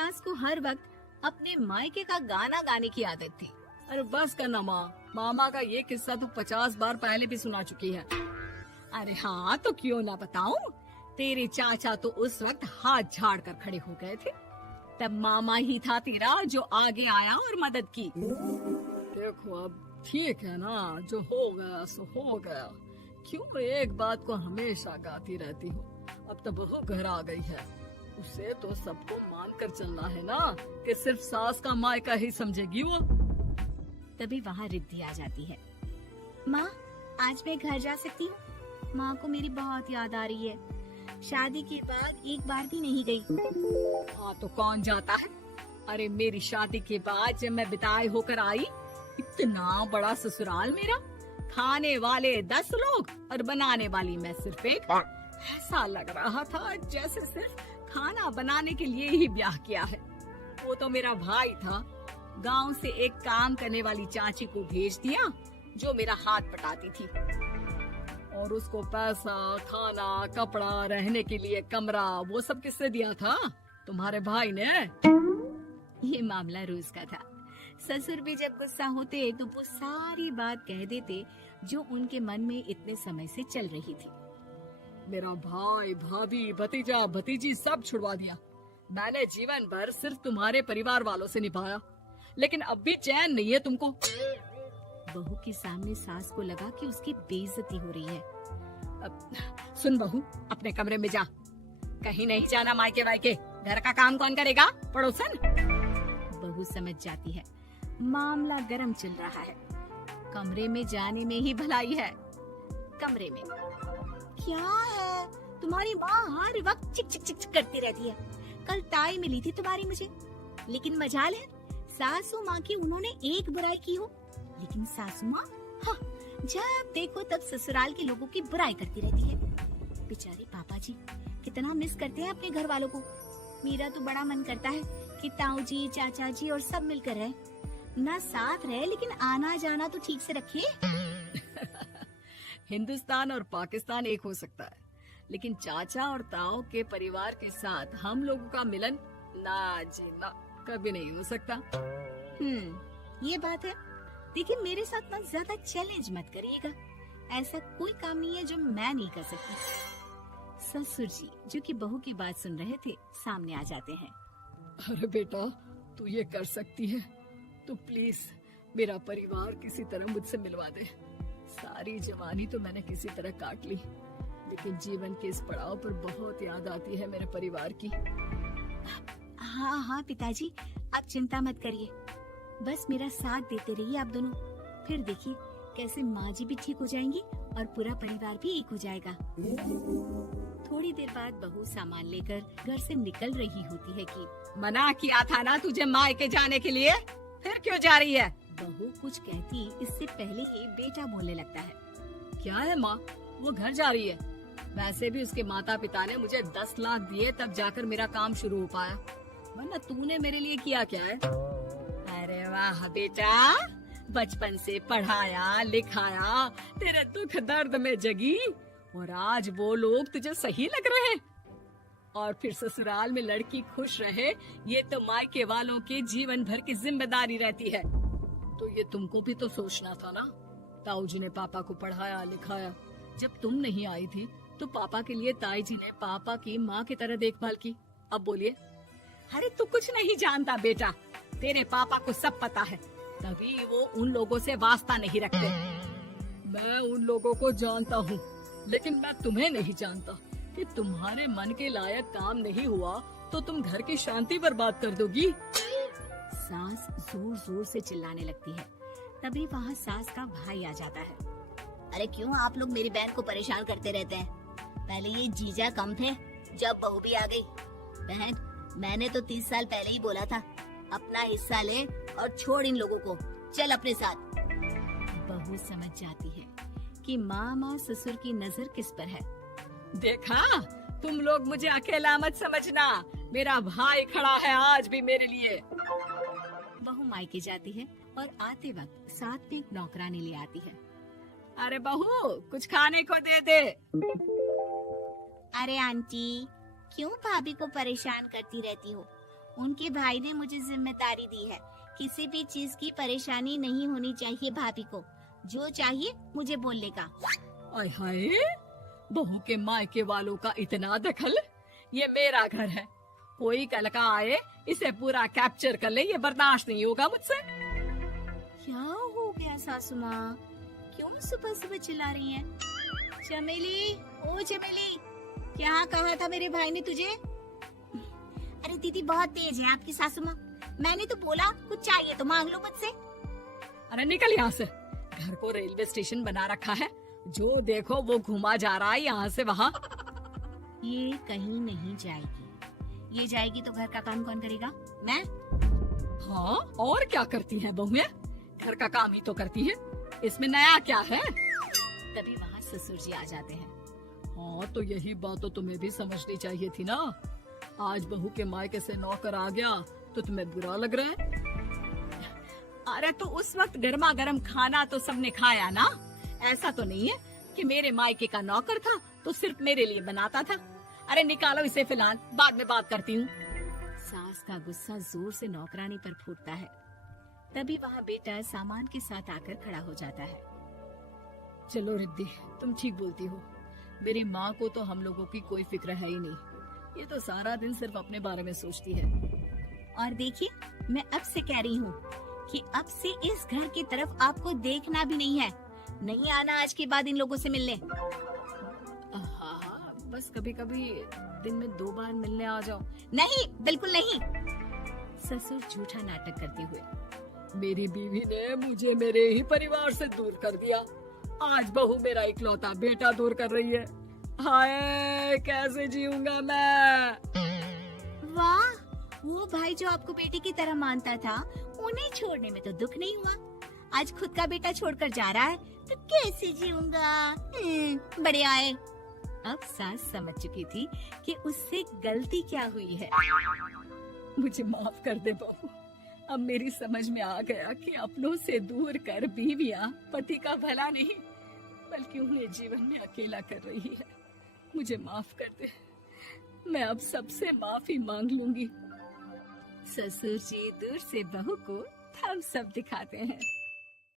सास को हर वक्त अपने मायके का गाना गाने की आदत थी। अरे बस करना माँ, मामा का ये किस्सा तो 50 बार पहले भी सुना चुकी है। अरे हाँ, तो क्यों ना बताऊं। तेरे चाचा तो उस वक्त हाथ झाड़ कर खड़े हो गए थे। तब मामा ही था तेरा जो आगे आया और मदद की। देखो अब ठीक है ना, जो हो गया सो हो गया। क्यों एक बात को हमेशा गाती रहती हो। अब तो बहू घर आ गई है, उसे तो सबको मान कर चलना है ना, कि सिर्फ सास का मायका ही समझेगी वो। तभी वहाँ रिद्धि आ जाती है। माँ, आज मैं घर जा सकती हूँ? माँ को मेरी बहुत याद आ रही है। शादी के बाद एक बार भी नहीं गई। हाँ तो कौन जाता है। अरे मेरी शादी के बाद जब मैं विदाई होकर आई, इतना बड़ा ससुराल मेरा, खाने वाले 10 लोग और बनाने वाली मैं सिर्फ एक। ऐसा लग रहा था जैसे सिर्फ खाना बनाने के लिए ही ब्याह किया है। वो तो मेरा भाई था, गांव से एक काम करने वाली चाची को भेज दिया जो मेरा हाथ पटाती थी, और उसको पैसा, खाना, कपड़ा, रहने के लिए कमरा, वो सब किसने दिया था? तुम्हारे भाई ने। ये मामला रोज का था। ससुर भी जब गुस्सा होते तो वो सारी बात कह देते जो उनके मन में इतने समय से चल रही थी। मेरा भाई, भाभी, भतीजा, भतीजी सब छुड़वा दिया। मैंने जीवन भर सिर्फ तुम्हारे परिवार वालों से निभाया, लेकिन अब भी चैन नहीं है तुमको। बहू के सामने सास को लगा कि उसकी बेइज्जती हो रही है। अब सुन बहू, अपने कमरे में जा, कहीं नहीं जाना मायके वायके। घर का काम कौन करेगा? पड़ोसन। बहू समझ जाती है मामला गर्म चल रहा है। कमरे में जाने में ही भलाई है। कमरे में क्या है? तुम्हारी माँ हर वक्त चिक चिक चिक चिक करती रहती है। कल ताई मिली थी तुम्हारी मुझे, लेकिन मजाल है सासू माँ की उन्होंने एक बुराई की हो, लेकिन सासू माँ हाँ, जब देखो तब ससुराल के लोगों की बुराई करती रहती है। बेचारे पापा जी कितना मिस करते हैं अपने घर वालों को। मेरा तो बड़ा मन करता है कि ताऊ जी, चाचा जी और सब मिलकर रहे, ना साथ रहे लेकिन आना जाना तो ठीक से रखे। हिंदुस्तान और पाकिस्तान एक हो सकता है, लेकिन चाचा और ताऊ के परिवार के साथ हम लोगों का मिलन ना जी ना, कभी नहीं हो सकता। ये बात है। देखिए मेरे साथ ना ज्यादा चैलेंज मत करिएगा। ऐसा कोई काम नहीं है जो मैं नहीं कर सकती। ससुर जी जो कि बहू की बात सुन रहे थे सामने आ जाते हैं। अरे बेटा, तू ये कर सकती है तो प्लीज मेरा परिवार किसी तरह मुझसे मिलवा दे। सारी जवानी तो मैंने किसी तरह काट ली, लेकिन जीवन के इस पड़ाव पर बहुत याद आती है मेरे परिवार की। हाँ हाँ पिताजी, आप चिंता मत करिए, बस मेरा साथ देते रहिए आप दोनों। फिर देखिए कैसे माँ जी भी ठीक हो जाएंगी और पूरा परिवार भी एक हो जाएगा। थोड़ी देर बाद बहू सामान लेकर घर से निकल रही होती है कि मना किया था ना तुझे मायके जाने के लिए, फिर क्यों जा रही है? बहू कुछ कहती इससे पहले ही बेटा बोलने लगता है। क्या है माँ, वो घर जा रही है। वैसे भी उसके माता पिता ने मुझे 10 लाख दिए तब जाकर मेरा काम शुरू हो पाया, वरना तूने मेरे लिए किया क्या है? अरे वाह बेटा, बचपन से पढ़ाया लिखाया, तेरे दुख दर्द में जगी, और आज वो लोग तुझे सही लग रहे हैं। और फिर ससुराल में लड़की खुश रहे, ये तो मायके वालों की जीवन भर की जिम्मेदारी रहती है। तो ये तुमको भी तो सोचना था ना। ताऊ जी ने पापा को पढ़ाया लिखाया, जब तुम नहीं आई थी तो पापा के लिए ताई जी ने पापा की माँ की तरह देखभाल की। अब बोलिए। अरे तू कुछ नहीं जानता बेटा, तेरे पापा को सब पता है, तभी वो उन लोगों से वास्ता नहीं रखते। मैं उन लोगों को जानता हूँ, लेकिन मैं तुम्हें नहीं जानता कि तुम्हारे मन के लायक काम नहीं हुआ तो तुम घर की शांति बर्बाद कर दोगी। सास जोर जोर से चिल्लाने लगती है। तभी वहाँ सास का भाई आ जाता है। अरे क्यों आप लोग मेरी बहन को परेशान करते रहते हैं? पहले ये जीजा कम थे, जब बहू भी आ गई। बहन, मैंने तो 30 साल पहले ही बोला था, अपना हिस्सा ले और छोड़ इन लोगों को, चल अपने साथ। बहू समझ जाती है कि मामा ससुर की नजर किस पर है। देखा, तुम लोग मुझे अकेला मत समझना, मेरा भाई खड़ा है आज भी मेरे लिए। बहू मायके जाती है और आते वक्त साथ में एक नौकरानी ले आती है। अरे बहू, कुछ खाने को दे दे। अरे आंटी, क्यों भाभी को परेशान करती रहती हो? उनके भाई ने मुझे जिम्मेदारी दी है। किसी भी चीज की परेशानी नहीं होनी चाहिए भाभी को। जो चाहिए मुझे बोलने का। आय हाय, बहू के मायके वालों का इतना दखल। ये मेरा घर है, कोई कल का आए इसे पूरा कैप्चर कर ले, ये बर्दाश्त नहीं होगा मुझसे। क्या हो गया सासू माँ, क्यों सुबह सुबह चिल्ला रही हैं? चमेली, ओ चमेली, क्या कहा था मेरे भाई ने तुझे? अरे दीदी बहुत तेज है आपकी सासू माँ। मैंने तो बोला कुछ चाहिए तो मांग लो मुझसे। अरे निकल यहाँ से, घर को रेलवे स्टेशन बना रखा है, जो देखो वो घुमा जा रहा है यहाँ से वहाँ। ये कहीं नहीं जाएगी। ये जाएगी तो घर का काम कौन करेगा? मैं। हाँ, और क्या करती है बहुएं? घर का काम ही तो करती है, इसमें नया क्या है? तभी वहाँ ससुर जी आ जाते हैं। हाँ, तो यही बात तो तुम्हें भी समझनी चाहिए थी ना। आज बहू के मायके से नौकर आ गया तो तुम्हें बुरा लग रहा है? अरे तो उस वक्त गर्मा गर्म खाना तो सबने खाया ना। ऐसा तो नहीं है कि मेरे मायके का नौकर था तो सिर्फ मेरे लिए बनाता था। अरे निकालो इसे, फिलहाल बाद में बात करती हूँ। सास का गुस्सा जोर से नौकरानी पर फूटता है। तभी वहाँ बेटा सामान के साथ आकर खड़ा हो जाता है। चलो रिद्धी, तुम ठीक बोलती हो। मेरी माँ को तो हम लोगों की कोई फिक्र है ही नहीं, ये तो सारा दिन सिर्फ अपने बारे में सोचती है। और देखिए, मैं अब से कह रही हूँ कि अब से इस घर की तरफ आपको देखना भी नहीं है। नहीं आना आज के बाद इन लोगों से मिलने। हाँ, बस कभी कभी दिन में 2 बार मिलने आ जाओ। नहीं, बिल्कुल नहीं। ससुर झूठा नाटक करते हुए। मेरी बीवी ने मुझे मेरे ही परिवार से दूर कर दिया, आज बहू मेरा इकलौता बेटा दूर कर रही है। हाय, कैसे जीऊंगा मैं? वाह, वो भाई जो आपको बेटे की तरह मानता था, उन्हें छोड़ने में तो दुख नहीं हुआ। आज खुद का बेटा छोड़कर जा रहा है तो कैसे जीऊंगा? बड़े आए। अब सास समझ चुकी थी कि उससे गलती क्या हुई है। मुझे माफ कर दे बहू। अब मेरी समझ में आ गया कि अपनों से दूर कर बीवियां पति का भला नहीं बल्कि उन्हें जीवन में अकेला कर रही है। मुझे माफ कर दे, मैं अब सबसे माफी मांग लूंगी। ससुर जी दूर से बहू को थम्स अप दिखाते हैं।